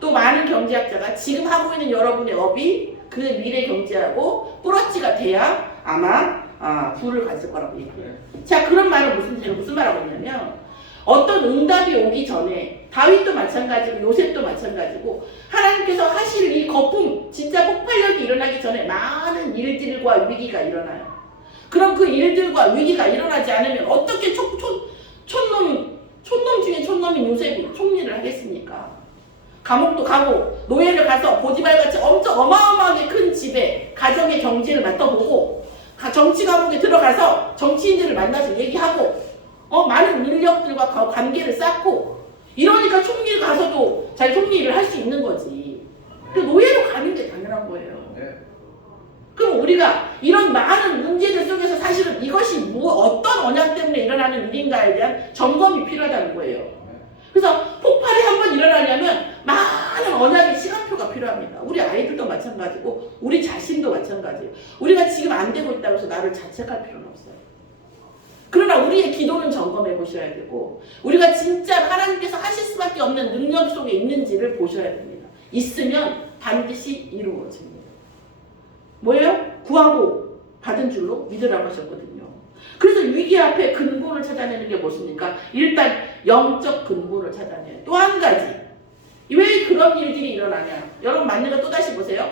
또 많은 경제학자가 지금 하고 있는 여러분의 업이 그 미래 경제하고 플러치가 돼야 아마 부를 갔을 거라고 얘기해요. 자, 그런 말은 무슨 말하고 있냐면 어떤 응답이 오기 전에 다윗도 마찬가지고 요셉도 마찬가지고 하나님께서 하실 이 거품, 진짜 폭발력이 일어나기 전에 많은 일들과 위기가 일어나요. 그럼 그 일들과 위기가 일어나지 않으면 어떻게 촌놈 중에 촌놈인 요셉이 총리를 하겠습니까? 감옥도 가고 노예를 가서 보디발같이 엄청 어마어마하게 큰 집에 가정의 경제를 맡아보고 정치 감옥에 들어가서 정치인들을 만나서 얘기하고 많은 인력들과 관계를 쌓고 이러니까 총리 가서도 자기 총리 일을 할 수 있는 거지. 그 노예로 가는 게 당연한 거예요. 그럼 우리가 이런 많은 문제들 속에서 사실은 이것이 어떤 언약 때문에 일어나는 일인가에 대한 점검이 필요하다는 거예요. 그래서 폭발이 한번 일어나려면 많은 언약의 시간표가 필요합니다. 우리 아이들도 마찬가지고 우리 자신도 마찬가지예요. 우리가 지금 안 되고 있다고 해서 나를 자책할 필요는 없어요. 그러나 우리의 기도는 점검해 보셔야 되고 우리가 진짜 하나님께서 하실 수밖에 없는 능력 속에 있는지를 보셔야 됩니다. 있으면 반드시 이루어집니다. 뭐예요? 구하고 받은 줄로 믿으라고 하셨거든요. 그래서 위기 앞에 근본을 찾아내는 게 무엇입니까? 일단 영적 근본을 찾아내요. 또 한 가지, 왜 그런 일들이 일어나냐? 여러분 맞는 거 또다시 보세요.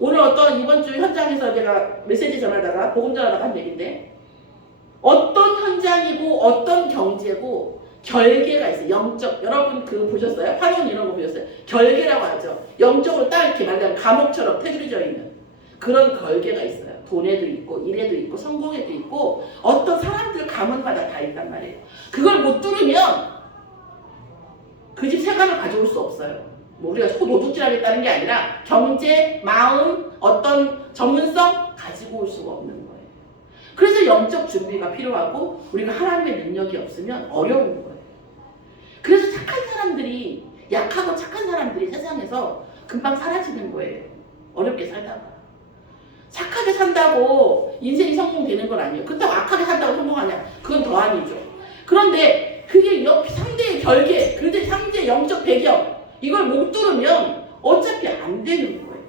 오늘 이번 주 현장에서 제가 메시지 전하다가 복음 전하다가 한 얘기인데 어떤 현장이고 어떤 경제고 결계가 있어요. 영적. 여러분 보셨어요? 환원 이런 거 보셨어요? 결계라고 하죠. 영적으로 딱 이렇게 말하면 감옥처럼 테두리져 있는 그런 결계가 있어요. 돈에도 있고 일에도 있고 성공에도 있고 어떤 사람들 가문마다 다 있단 말이에요. 그걸 못 뚫으면 그 집 세간을 가져올 수 없어요. 우리가 소도둑질하겠다는 게 아니라 경제, 마음, 어떤 전문성 가지고 올 수가 없는 거예요. 그래서 영적 준비가 필요하고 우리가 하나님의 능력이 없으면 어려운 거예요. 그래서 착한 사람들이 약하고 착한 사람들이 세상에서 금방 사라지는 거예요. 어렵게 살다가. 착하게 산다고 인생이 성공되는 건 아니에요. 그렇다고 악하게 산다고 성공하냐? 그건 더 아니죠. 그런데 그게 상대의 결계, 그런데 상대의 영적 배경 이걸 못 뚫으면 어차피 안 되는 거예요.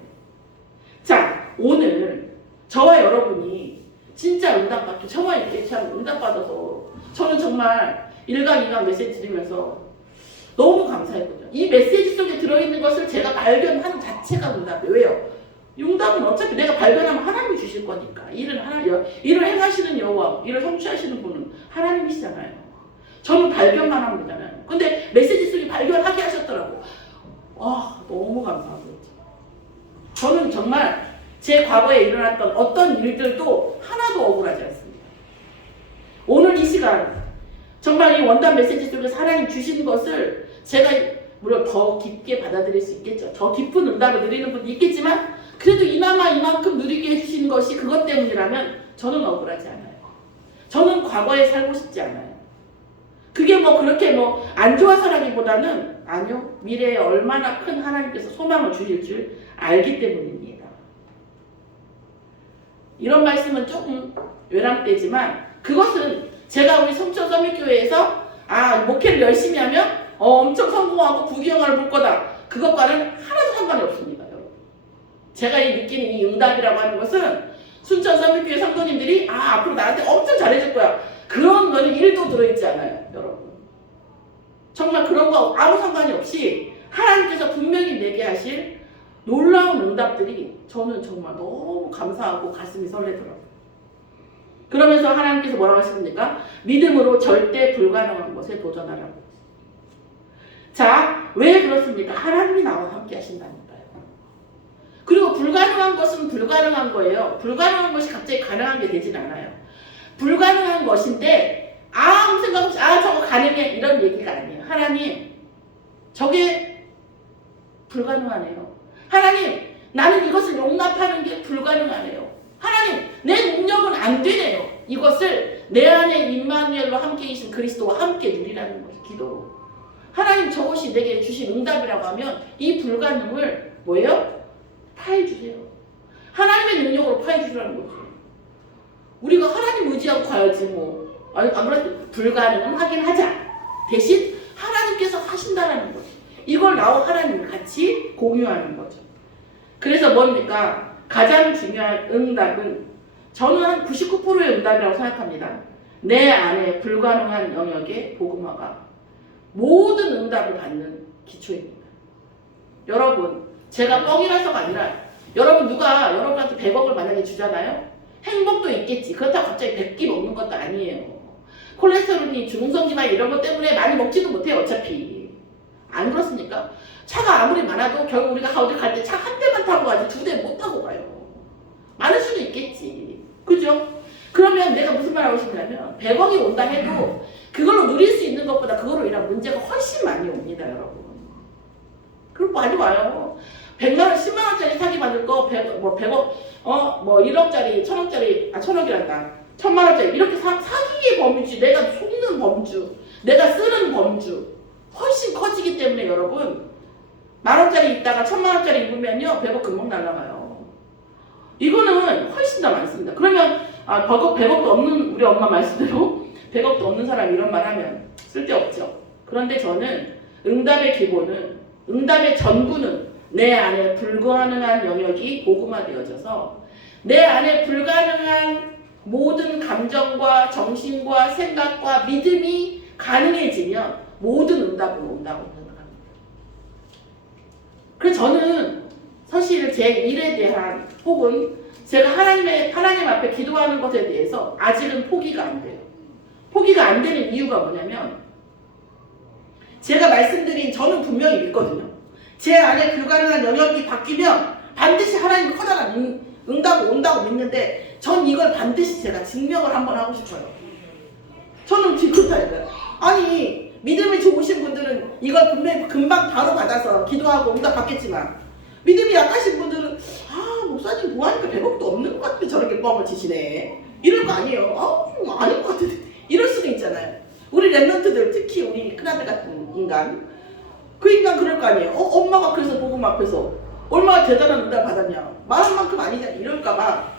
자, 오늘 저와 여러분이 진짜 응답받고 저와 이렇게 참 응답받아서 저는 정말 1강, 2강 메시지 들으면서 너무 감사했거든요. 이 메시지 속에 들어있는 것을 제가 발견하는 자체가 응답이에요. 왜요? 응답은 어차피 내가 발견하면 하나님이 주실 거니까. 일을 행하시는 여호와, 일을 성취하시는 분은 하나님이시잖아요. 저는 발견만 하면 되잖아요. 근데 메시지 속에 발견하게 하셨더라고. 와, 너무 감사하죠. 저는 정말 제 과거에 일어났던 어떤 일들도 하나도 억울하지 않습니다. 오늘 이 시간 정말 이 원단 메시지 속에서 하나님 주신 것을 제가 물론 더 깊게 받아들일 수 있겠죠. 더 깊은 응답을 드리는 분도 있겠지만 그래도 이나마 이만큼 누리게 해주신 것이 그것 때문이라면 저는 억울하지 않아요. 저는 과거에 살고 싶지 않아요. 그게 뭐 그렇게 뭐 안 좋아서라기보다는 아니요. 미래에 얼마나 큰 하나님께서 소망을 주실 줄 알기 때문입니다. 이런 말씀은 조금 외람되지만 그것은 제가 우리 성천 서밋교회에서 목회를 열심히 하면 엄청 성공하고 부귀영화를 볼 거다. 그것과는 하나도 상관이 없습니다. 여러분. 제가 느끼는 이 응답이라고 하는 것은 순천 서밋교회 성도님들이 앞으로 나한테 엄청 잘해줄 거야. 그런 거는 1도 들어있지 않아요. 여러분. 정말 그런 거 아무 상관이 없이 하나님께서 분명히 내게 하실 놀라운 응답들이 저는 정말 너무 감사하고 가슴이 설레더라고요. 그러면서 하나님께서 뭐라고 하십니까? 믿음으로 절대 불가능한 것에 도전하라고. 자, 왜 그렇습니까? 하나님이 나와 함께 하신다니까요. 그리고 불가능한 것은 불가능한 거예요. 불가능한 것이 갑자기 가능한 게 되진 않아요. 불가능한 것인데 아무 생각 없이 저거 가능해 이런 얘기가 아니에요. 하나님 저게 불가능하네요. 하나님 나는 이것을 용납하는 게 불가능하네요. 하나님 내 능력은 안 되네요. 이것을 내 안에 임마누엘로 함께 계신 그리스도와 함께 누리라는 것을 기도로 하나님 저것이 내게 주신 응답이라고 하면 이 불가능을 뭐예요? 파해주세요. 하나님의 능력으로 파해주라는 거죠. 우리가 하나님 의지하고 가야지 뭐. 아무래도 불가능은 하긴 하자. 대신 하나님께서 하신다라는 거죠. 이걸 나와 하나님이 같이 공유하는 거죠. 그래서 뭡니까? 가장 중요한 응답은 저는 한 99%의 응답이라고 생각합니다. 내 안에 불가능한 영역의 복음화가 모든 응답을 받는 기초입니다. 여러분, 제가 뻥이라서가 아니라 여러분 누가 여러분한테 100억을 만약에 주잖아요? 행복도 있겠지. 그렇다고 갑자기 100끼 먹는 것도 아니에요. 콜레스테롤이 중성지방 이런 것 때문에 많이 먹지도 못해요. 어차피. 안 그렇습니까? 차가 아무리 많아도 결국 우리가 어디 갈 때 차 한 대만 타고 가지 2대 못 타고 가요. 많을 수도 있겠지. 그죠? 그러면 내가 무슨 말 하고 싶냐면 100억이 온다 해도 그걸로 누릴 수 있는 것보다 그걸로 인한 문제가 훨씬 많이 옵니다. 여러분. 그럼 많이 와요. 100만원, 10만원짜리 사기 받을 거 100억, 1억짜리, 1000억짜리, 1000억이란다. 1000만원짜리 이렇게 사기의 범주, 내가 속는 범주, 내가 쓰는 범주 훨씬 커지기 때문에 여러분 만원짜리 있다가 1000만원짜리 입으면요 100억 금방 날아가요. 이거는 훨씬 더 많습니다. 그러면 100억도 없는 우리 엄마 말씀대로 100억도 없는 사람이 이런 말 하면 쓸데없죠. 그런데 저는 응답의 기본은 응답의 전부는 내 안에 불가능한 영역이 복음화되어져서 내 안에 불가능한 모든 감정과 정신과 생각과 믿음이 가능해지면 모든 응답은 온다고 생각합니다. 그래서 저는 사실 제 일에 대한 혹은 제가 하나님 앞에 기도하는 것에 대해서 아직은 포기가 안 돼요. 포기가 안 되는 이유가 뭐냐면 제가 말씀드린 저는 분명히 믿거든요. 제 안에 불가능한 영역이 바뀌면 반드시 하나님 커다란 응답이 온다고 믿는데 전 이걸 반드시 제가 증명을 한번 하고 싶어요. 저는 그렇다니까요. 아니 믿음이 좋으신 분들은 이걸 분명히 금방 바로 받아서 기도하고 응답 받겠지만 믿음이 약하신 분들은 목사님 뭐하니까 100억도 없는 것 같은데 저렇게 뻥을 치시네 이럴 거 아니에요. 아닐 것 같은데 이럴 수도 있잖아요. 우리 랩런트들 특히 우리 큰아들 같은 인간 그 인간 그럴 거 아니에요. 엄마가 그래서 복음 앞에서 얼마나 대단한 응답 받았냐 말한 만큼 아니냐 이럴까봐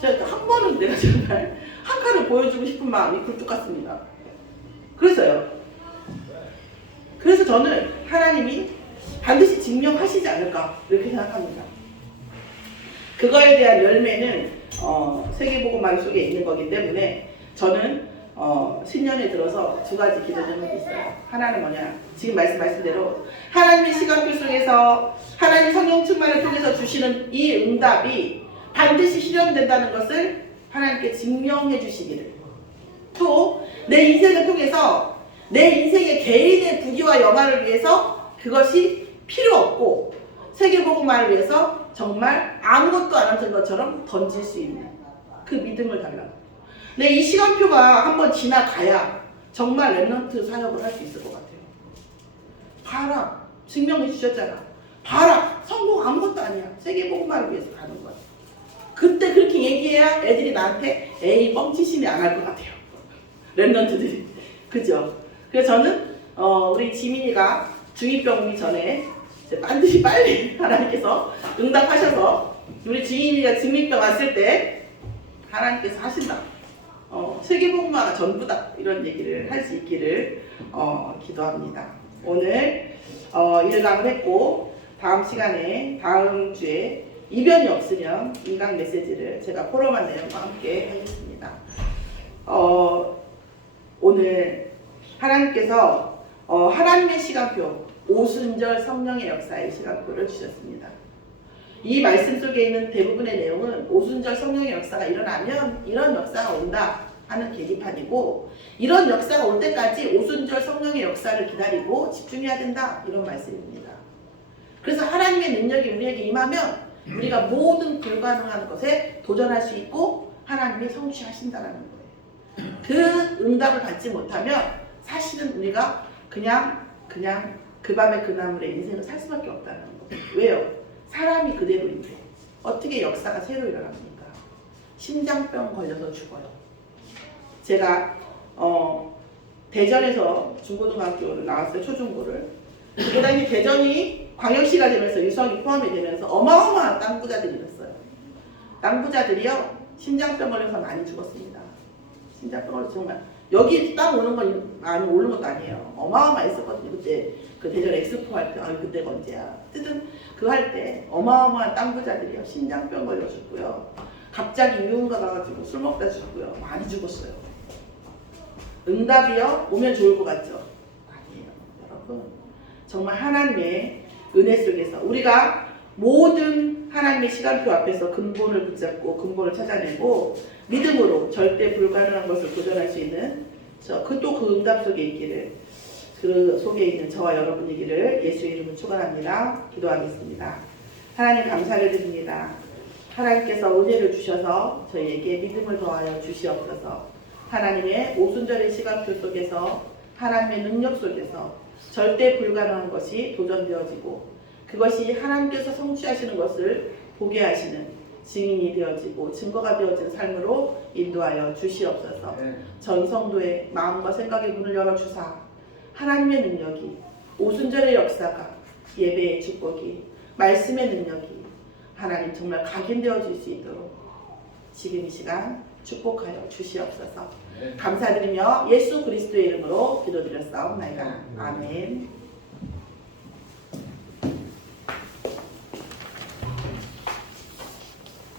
제가 한 번은 내가 정말 한 칸을 보여주고 싶은 마음이 굴뚝 같습니다. 그래서요. 그래서 저는 하나님이 반드시 증명하시지 않을까 이렇게 생각합니다. 그거에 대한 열매는 세계복음화 속에 있는 거기 때문에 저는 신년에 들어서 2가지 기도 제목이 있어요. 하나는 뭐냐? 지금 말씀대로 하나님의 시간표 속에서 하나님 성령 충만을 통해서 주시는 이 응답이 반드시 실현된다는 것을 하나님께 증명해 주시기를, 또 내 인생을 통해서 내 인생의 개인의 부귀와 영화를 위해서 그것이 필요 없고 세계복음화를 위해서 정말 아무것도 안 하는 것처럼 던질 수 있는 그 믿음을 달라고. 근데 이 시간표가 한번 지나가야 정말 랩런트 사역을 할 수 있을 것 같아요. 봐라, 증명해 주셨잖아. 봐라, 성공 아무것도 아니야. 세계복음화를 위해서 가는 거야. 그때 그렇게 얘기해야 애들이 나한테 에이 뻥치심이 안 할 것 같아요. 랩런트들이. 그죠? 그래서 저는 우리 지민이가 중2병 오기 전에 반드시 빨리 하나님께서 응답하셔서 우리 지민이가 중2병 왔을 때 하나님께서 하신다. 세계복음화가 전부다. 이런 얘기를 할 수 있기를 기도합니다. 오늘 1강을 했고 다음 시간에 다음 주에 이변이 없으면 2강 메시지를 제가 포럼한 내용과 함께 하겠습니다. 오늘 하나님께서 하나님의 시간표, 오순절 성령의 역사의 시간표를 주셨습니다. 이 말씀 속에 있는 대부분의 내용은 오순절 성령의 역사가 일어나면 이런 역사가 온다 하는 계기판이고, 이런 역사가 올 때까지 오순절 성령의 역사를 기다리고 집중해야 된다, 이런 말씀입니다. 그래서 하나님의 능력이 우리에게 임하면 우리가 모든 불가능한 것에 도전할 수 있고 하나님이 성취하신다는 거예요. 그 응답을 받지 못하면 사실은 우리가 그냥 그 밤의 그 나물의 인생을 살 수밖에 없다는 거예요. 왜요? 사람이 그대로인데 어떻게 역사가 새로 일어납니까? 심장병 걸려서 죽어요. 제가 대전에서 중고등학교를 나왔어요. 초중고를. 그 당시 대전이 광역시가 되면서 유성이 포함이 되면서 어마어마한 땅 부자들이 있었어요. 땅 부자들이요, 심장병 걸려서 많이 죽었습니다. 심장병 걸려서 정말 여기 땅 오는 건 많이 오른 것도 아니에요. 어마어마했었거든요. 그때 그 대전 엑스포 할 때, 그때가 언제야? 어쨌든 그 할 때 어마어마한 땅 부자들이요, 심장병 걸려 죽고요. 갑자기 유흥가 가가지고 술 먹다 죽고요. 많이 죽었어요. 응답이요? 오면 좋을 것 같죠? 아니에요. 여러분, 정말 하나님의 은혜 속에서 우리가 모든 하나님의 시간표 앞에서 근본을 붙잡고 근본을 찾아내고 믿음으로 절대 불가능한 것을 도전할 수 있는 그 응답 속에 있기를, 그 속에 있는 저와 여러분이기를 예수의 이름으로 축원합니다. 기도하겠습니다. 하나님 감사를 드립니다. 하나님께서 은혜를 주셔서 저희에게 믿음을 더하여 주시옵소서. 하나님의 오순절의 시간표 속에서 하나님의 능력 속에서 절대 불가능한 것이 도전되어지고 그것이 하나님께서 성취하시는 것을 보게 하시는 증인이 되어지고 증거가 되어진 삶으로 인도하여 주시옵소서. 전 성도의 마음과 생각의 문을 열어주사 하나님의 능력이, 오순절의 역사가, 예배의 축복이, 말씀의 능력이 하나님 정말 각인되어질 수 있도록 지금 이 시간 축복하여 주시옵소서. 감사드리며 예수 그리스도의 이름으로 기도드렸사옵나이다. 아멘.